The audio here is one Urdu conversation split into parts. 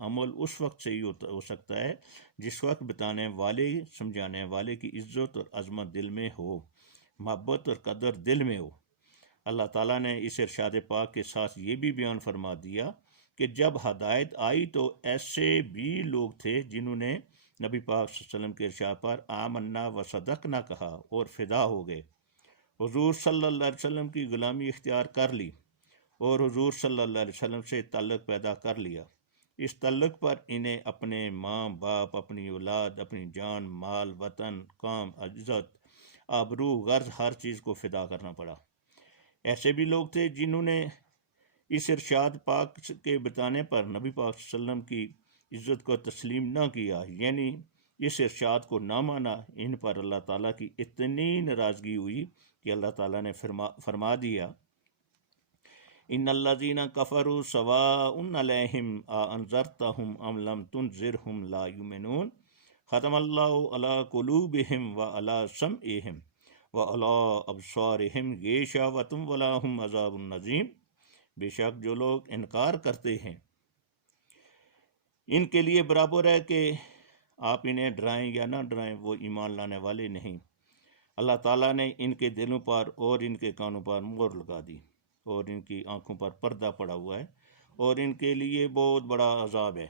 عمل اس وقت صحیح ہو سکتا ہے جس وقت بتانے والے سمجھانے والے کی عزت اور عظمت دل میں ہو، محبت اور قدر دل میں ہو۔ اللہ تعالیٰ نے اس ارشاد پاک کے ساتھ یہ بھی بیان فرما دیا کہ جب ہدایت آئی تو ایسے بھی لوگ تھے جنہوں نے نبی پاک صلی اللہ علیہ وسلم کے ارشاد پر آمنا و صدقنا کہا اور فدا ہو گئے، حضور صلی اللہ علیہ وسلم کی غلامی اختیار کر لی اور حضور صلی اللہ علیہ وسلم سے تعلق پیدا کر لیا۔ اس تعلق پر انہیں اپنے ماں باپ، اپنی اولاد، اپنی جان، مال، وطن، قوم، عزت، آبرو، غرض ہر چیز کو فدا کرنا پڑا۔ ایسے بھی لوگ تھے جنہوں نے اس ارشاد پاک کے بتانے پر نبی پاک صلی اللہ علیہ وسلم کی عزت کو تسلیم نہ کیا، یعنی اس ارشاد کو نہ مانا۔ ان پر اللہ تعالیٰ کی اتنی ناراضگی ہوئی کہ اللہ تعالیٰ نے فرما دیا ان الذین کفروا سواء علیہم اانذرتہم ام لم تنذرہم لا یؤمنون ختم اللہ علی قلوبہم وعلی سمعہم وعلی ابصارہم غشاوۃ ولہم عذاب عظیم۔ بے شک جو لوگ انکار کرتے ہیں ان کے لیے برابر ہے کہ آپ انہیں ڈرائیں یا نہ ڈرائیں، وہ ایمان لانے والے نہیں۔ اللہ تعالیٰ نے ان کے دلوں پر اور ان کے کانوں پر مہر لگا دی اور ان کی آنکھوں پر پردہ پڑا ہوا ہے اور ان کے لیے بہت بڑا عذاب ہے۔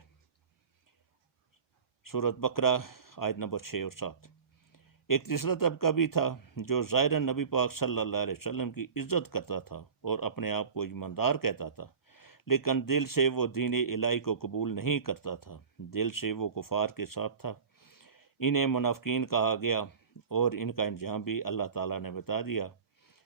سورۃ بقرہ آیت نمبر 6 اور 7۔ ایک تیسرا طبقہ بھی تھا جو ظاہراً نبی پاک صلی اللہ علیہ وسلم کی عزت کرتا تھا اور اپنے آپ کو ایماندار کہتا تھا، لیکن دل سے وہ دین الہی کو قبول نہیں کرتا تھا، دل سے وہ کفار کے ساتھ تھا۔ انہیں منافقین کہا گیا اور ان کا انجام بھی اللہ تعالیٰ نے بتا دیا۔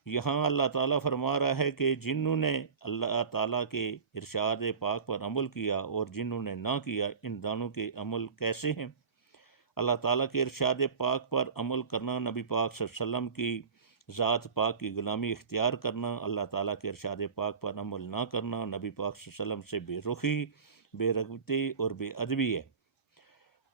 یہاں اللہ تعالیٰ فرما رہا ہے کہ جنہوں نے اللہ تعالیٰ کے ارشاد پاک پر عمل کیا اور جنہوں نے نہ کیا، ان دونوں کے عمل کیسے ہیں؟ اللہ تعالیٰ کے ارشاد پاک پر عمل کرنا، نبی پاک صلی اللہ علیہ وسلم کی ذات پاک کی غلامی اختیار کرنا، اللہ تعالیٰ کے ارشاد پاک پر عمل نہ کرنا، نبی پاک صلی اللہ علیہ وسلم سے بے رخی، بے رغبتی اور بے ادبی ہے۔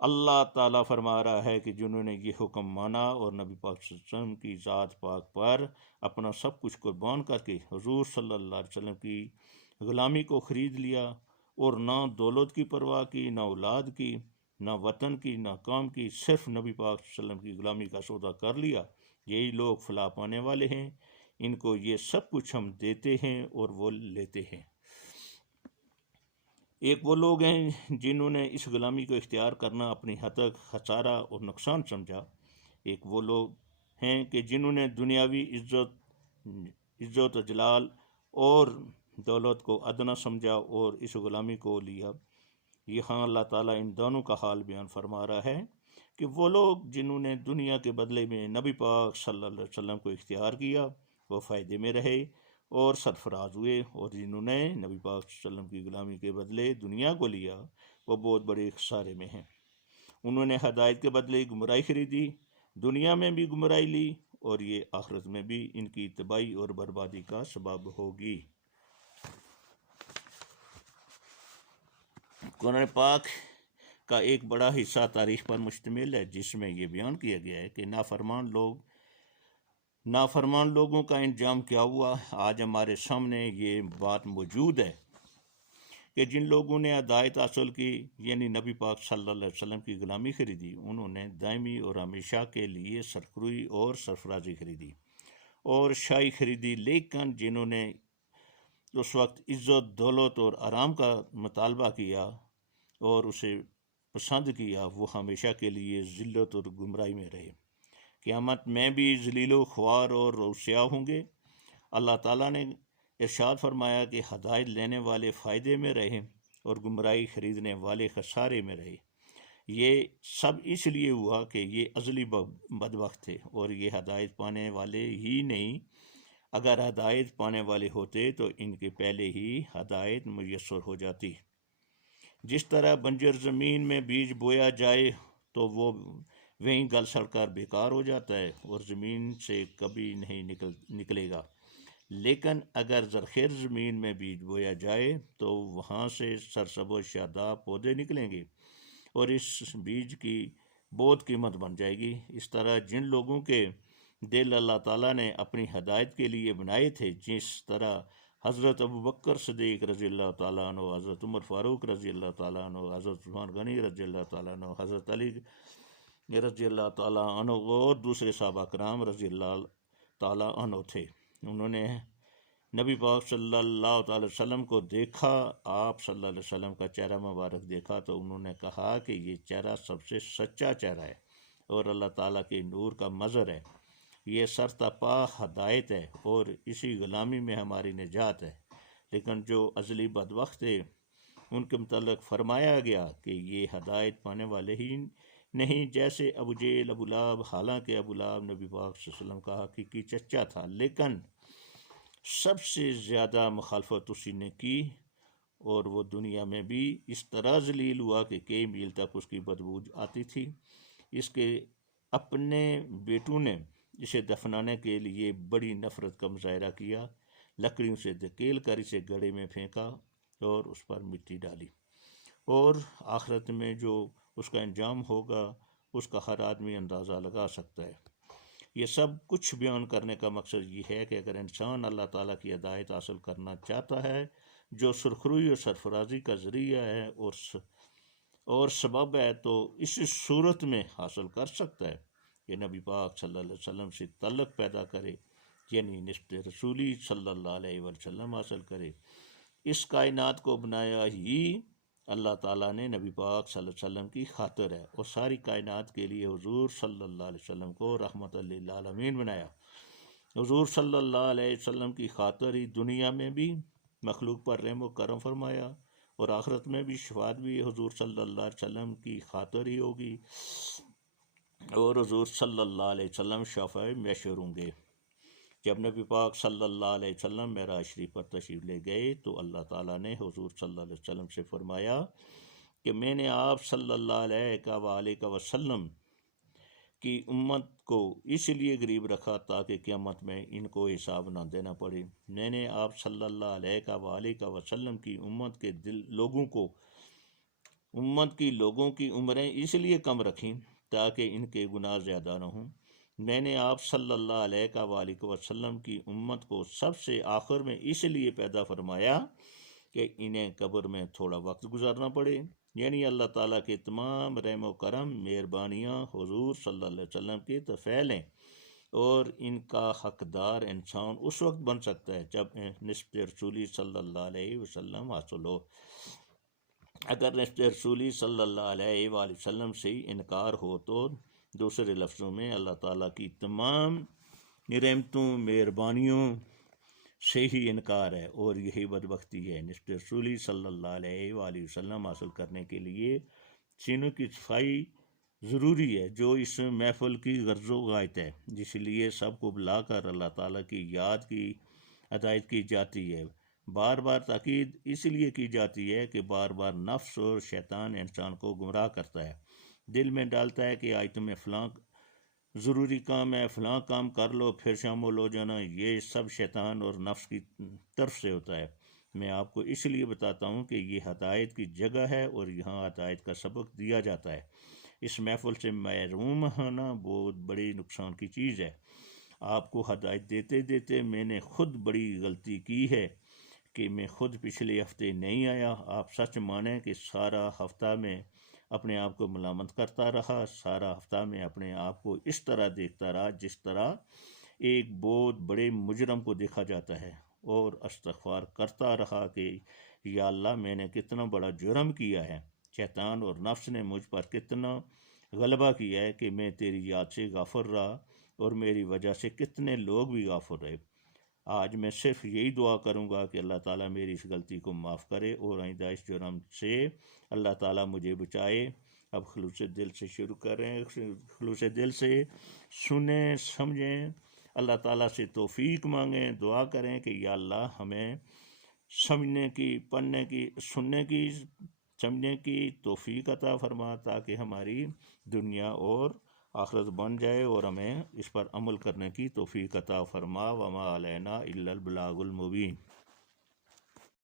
اللہ تعالیٰ فرما رہا ہے کہ جنہوں نے یہ حکم مانا اور نبی پاک صلی اللہ علیہ وسلم کی ذات پاک پر اپنا سب کچھ قربان کر کے حضور صلی اللہ علیہ وسلم کی غلامی کو خرید لیا اور نہ دولت کی پرواہ کی، نہ اولاد کی، نہ وطن کی، نہ قوم کی، صرف نبی پاک صلی اللہ علیہ وسلم کی غلامی کا سودا کر لیا، یہی لوگ فلاح پانے والے ہیں۔ ان کو یہ سب کچھ ہم دیتے ہیں اور وہ لیتے ہیں۔ ایک وہ لوگ ہیں جنہوں نے اس غلامی کو اختیار کرنا اپنی حد تک خسارہ اور نقصان سمجھا۔ ایک وہ لوگ ہیں کہ جنہوں نے دنیاوی عزت و جلال اور دولت کو ادنا سمجھا اور اس غلامی کو لیا۔ یہاں اللہ تعالیٰ ان دونوں کا حال بیان فرما رہا ہے کہ وہ لوگ جنہوں نے دنیا کے بدلے میں نبی پاک صلی اللہ علیہ وسلم کو اختیار کیا وہ فائدے میں رہے اور سرفراز ہوئے، اور جنہوں نے نبی پاک صلی اللہ علیہ وسلم کی غلامی کے بدلے دنیا کو لیا وہ بہت بڑے خسارے میں ہیں۔ انہوں نے ہدایت کے بدلے گمراہی خریدی، دنیا میں بھی گمراہی لی اور یہ آخرت میں بھی ان کی تباہی اور بربادی کا سبب ہوگی۔ قرآن پاک کا ایک بڑا حصہ تاریخ پر مشتمل ہے جس میں یہ بیان کیا گیا ہے کہ نافرمان لوگوں کا انجام کیا ہوا۔ آج ہمارے سامنے یہ بات موجود ہے کہ جن لوگوں نے ہدایت حاصل کی، یعنی نبی پاک صلی اللہ علیہ وسلم کی غلامی خریدی، انہوں نے دائمی اور ہمیشہ کے لیے سرخروئی اور سرفرازی خریدی اور شاہی خریدی، لیکن جنہوں نے اس وقت عزت، دولت اور آرام کا مطالبہ کیا اور اسے پسند کیا، وہ ہمیشہ کے لیے ذلت اور گمراہی میں رہے۔ قیامت میں بھی ذلیل و خوار اور رسوا ہوں گے۔ اللہ تعالیٰ نے ارشاد فرمایا کہ ہدایت لینے والے فائدے میں رہے اور گمراہی خریدنے والے خسارے میں رہے۔ یہ سب اس لیے ہوا کہ یہ ازلی بدبخت تھے اور یہ ہدایت پانے والے ہی نہیں۔ اگر ہدایت پانے والے ہوتے تو ان کے پہلے ہی ہدایت میسر ہو جاتی۔ جس طرح بنجر زمین میں بیج بویا جائے تو وہ وہیں گل سڑ کر بیکار ہو جاتا ہے اور زمین سے کبھی نہیں نکلے گا، لیکن اگر زرخیز زمین میں بیج بویا جائے تو وہاں سے سرسبز شاداب پودے نکلیں گے اور اس بیج کی بہت قیمت بن جائے گی۔ اس طرح جن لوگوں کے دل اللہ تعالیٰ نے اپنی ہدایت کے لیے بنائے تھے، جس طرح حضرت ابو بکر صدیق رضی اللہ تعالیٰ عنہ، حضرت عمر فاروق رضی اللہ تعالیٰ عنہ، حضرت عثمان غنی رضی اللہ تعالیٰ عنہ، حضرت علی رضی اللہ تعالیٰ عنہ اور دوسرے صحابہ کرام رضی اللہ تعالیٰ عنہ تھے۔ انہوں نے نبی پاک صلی اللہ تعالی وسلم کو دیکھا، آپ صلی اللہ علیہ وسلم کا چہرہ مبارک دیکھا تو انہوں نے کہا کہ یہ چہرہ سب سے سچا چہرہ ہے اور اللہ تعالیٰ کے نور کا مظہر ہے، یہ سرتاپا ہدایت ہے اور اسی غلامی میں ہماری نجات ہے۔ لیکن جو ازلی بدبخت تھے ان کے متعلق فرمایا گیا کہ یہ ہدایت پانے والے ہی نہیں، جیسے ابو جہل، ابو لہب، حالانکہ ابو لہب نبی پاک صلی اللہ علیہ وسلم کا حقیقی چچا تھا، لیکن سب سے زیادہ مخالفت اسی نے کی اور وہ دنیا میں بھی اس طرح ذلیل ہوا کہ کئی میل تک اس کی بدبو آتی تھی۔ اس کے اپنے بیٹوں نے اسے دفنانے کے لیے بڑی نفرت کا مظاہرہ کیا، لکڑیوں سے دھکیل کر اسے گڑھے میں پھینکا اور اس پر مٹی ڈالی، اور آخرت میں جو اس کا انجام ہوگا اس کا ہر آدمی اندازہ لگا سکتا ہے۔ یہ سب کچھ بیان کرنے کا مقصد یہ ہے کہ اگر انسان اللہ تعالیٰ کی ہدایت حاصل کرنا چاہتا ہے جو سرخروئی اور سرفرازی کا ذریعہ ہے اور سبب ہے، تو اس صورت میں حاصل کر سکتا ہے کہ نبی پاک صلی اللہ علیہ وسلم سے تعلق پیدا کرے، یعنی نسبت رسولی صلی اللہ علیہ وسلم حاصل کرے۔ اس کائنات کو بنایا ہی اللہ تعالیٰ نے نبی پاک صلی اللہ علیہ وسلم کی خاطر ہے اور ساری کائنات کے لیے حضور صلی اللہ علیہ وسلم کو رحمت للعالمین بنایا۔ حضور صلی اللہ علیہ وسلم کی خاطر ہی دنیا میں بھی مخلوق پر رحم و کرم فرمایا اور آخرت میں بھی شفاعت بھی حضور صلی اللہ علیہ وسلم کی خاطر ہی ہوگی اور حضور صلی اللہ علیہ وسلم شفیع میسر ہوں گے۔ جب نبی پاک صلی اللہ علیہ وسلم معراج شریف پر تشریف لے گئے تو اللہ تعالیٰ نے حضور صلی اللہ علیہ وسلم سے فرمایا کہ میں نے آپ صلی اللہ علیہ وسلم کی امت کو اس لیے غریب رکھا تاکہ قیامت میں ان کو حساب نہ دینا پڑے۔ میں نے آپ صلی اللہ علیہ وسلم کی امت کی لوگوں کی عمریں اس لیے کم رکھیں تاکہ ان کے گناہ زیادہ نہ ہوں۔ میں نے آپ صلی اللہ علیہ وسلم کی امت کو سب سے آخر میں اس لیے پیدا فرمایا کہ انہیں قبر میں تھوڑا وقت گزارنا پڑے، یعنی اللہ تعالیٰ کے تمام رحم و کرم مہربانیاں حضور صلی اللہ علیہ وسلم کی طفیل ہیں اور ان کا حقدار انسان اس وقت بن سکتا ہے جب نسبت رسولی صلی اللہ علیہ وسلم حاصل ہو۔ اگر نسبت رسولی صلی اللہ علیہ وسلم سے انکار ہو تو دوسرے لفظوں میں اللہ تعالیٰ کی تمام رحمتوں مہربانیوں سے ہی انکار ہے، اور یہی بدبختی ہے۔ نسبت رسولی صلی اللہ علیہ وسلم حاصل کرنے کے لیے سینوں کی صفائی ضروری ہے، جو اس محفل کی غرض و غایت ہے، جس لیے سب کو بلا کر اللہ تعالیٰ کی یاد کی ہدایت کی جاتی ہے۔ بار بار تاکید اس لیے کی جاتی ہے کہ بار بار نفس اور شیطان انسان کو گمراہ کرتا ہے، دل میں ڈالتا ہے کہ آج تمہیں فلاں ضروری کام ہے، فلاں کام کر لو پھر شامل ہو جانا۔ یہ سب شیطان اور نفس کی طرف سے ہوتا ہے۔ میں آپ کو اس لیے بتاتا ہوں کہ یہ ہدایت کی جگہ ہے اور یہاں ہدایت کا سبق دیا جاتا ہے۔ اس محفل سے محروم ہونا بہت بڑی نقصان کی چیز ہے۔ آپ کو ہدایت دیتے دیتے میں نے خود بڑی غلطی کی ہے کہ میں خود پچھلے ہفتے نہیں آیا۔ آپ سچ مانیں کہ سارا ہفتہ میں اپنے آپ کو ملامت کرتا رہا، سارا ہفتہ میں اپنے آپ کو اس طرح دیکھتا رہا جس طرح ایک بہت بڑے مجرم کو دیکھا جاتا ہے، اور استغفار کرتا رہا کہ یا اللہ میں نے کتنا بڑا جرم کیا ہے، شیطان اور نفس نے مجھ پر کتنا غلبہ کیا ہے کہ میں تیری یاد سے غافل رہا اور میری وجہ سے کتنے لوگ بھی غافل رہے۔ آج میں صرف یہی دعا کروں گا کہ اللہ تعالیٰ میری اس غلطی کو معاف کرے اور آئندہ اس جرم سے اللہ تعالیٰ مجھے بچائے۔ اب خلوص دل سے شروع کریں، خلوص دل سے سنیں، سمجھیں، اللہ تعالیٰ سے توفیق مانگیں، دعا کریں کہ یا اللہ ہمیں سمجھنے کی، پڑھنے کی، سننے کی، سمجھنے کی توفیق عطا فرما تاکہ ہماری دنیا اور آخرت بن جائے اور ہمیں اس پر عمل کرنے کی توفیق عطا فرما۔ وما علینا الا البلاغ المبین۔